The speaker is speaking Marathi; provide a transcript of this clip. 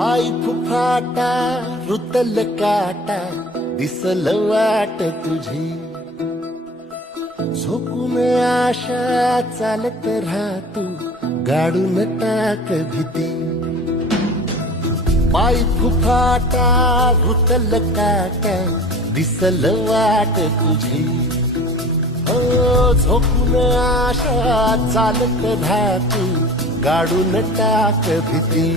पाय फुफाटा रुतल काटा दिसल वाट तुझी झोकून आशा चालत राहतू गाडून टाक भीती पाय फुफाटा रुतल काटा दिसल वाट तुझी हो झोकून आशा चालत राहतू गाडून टाक भीती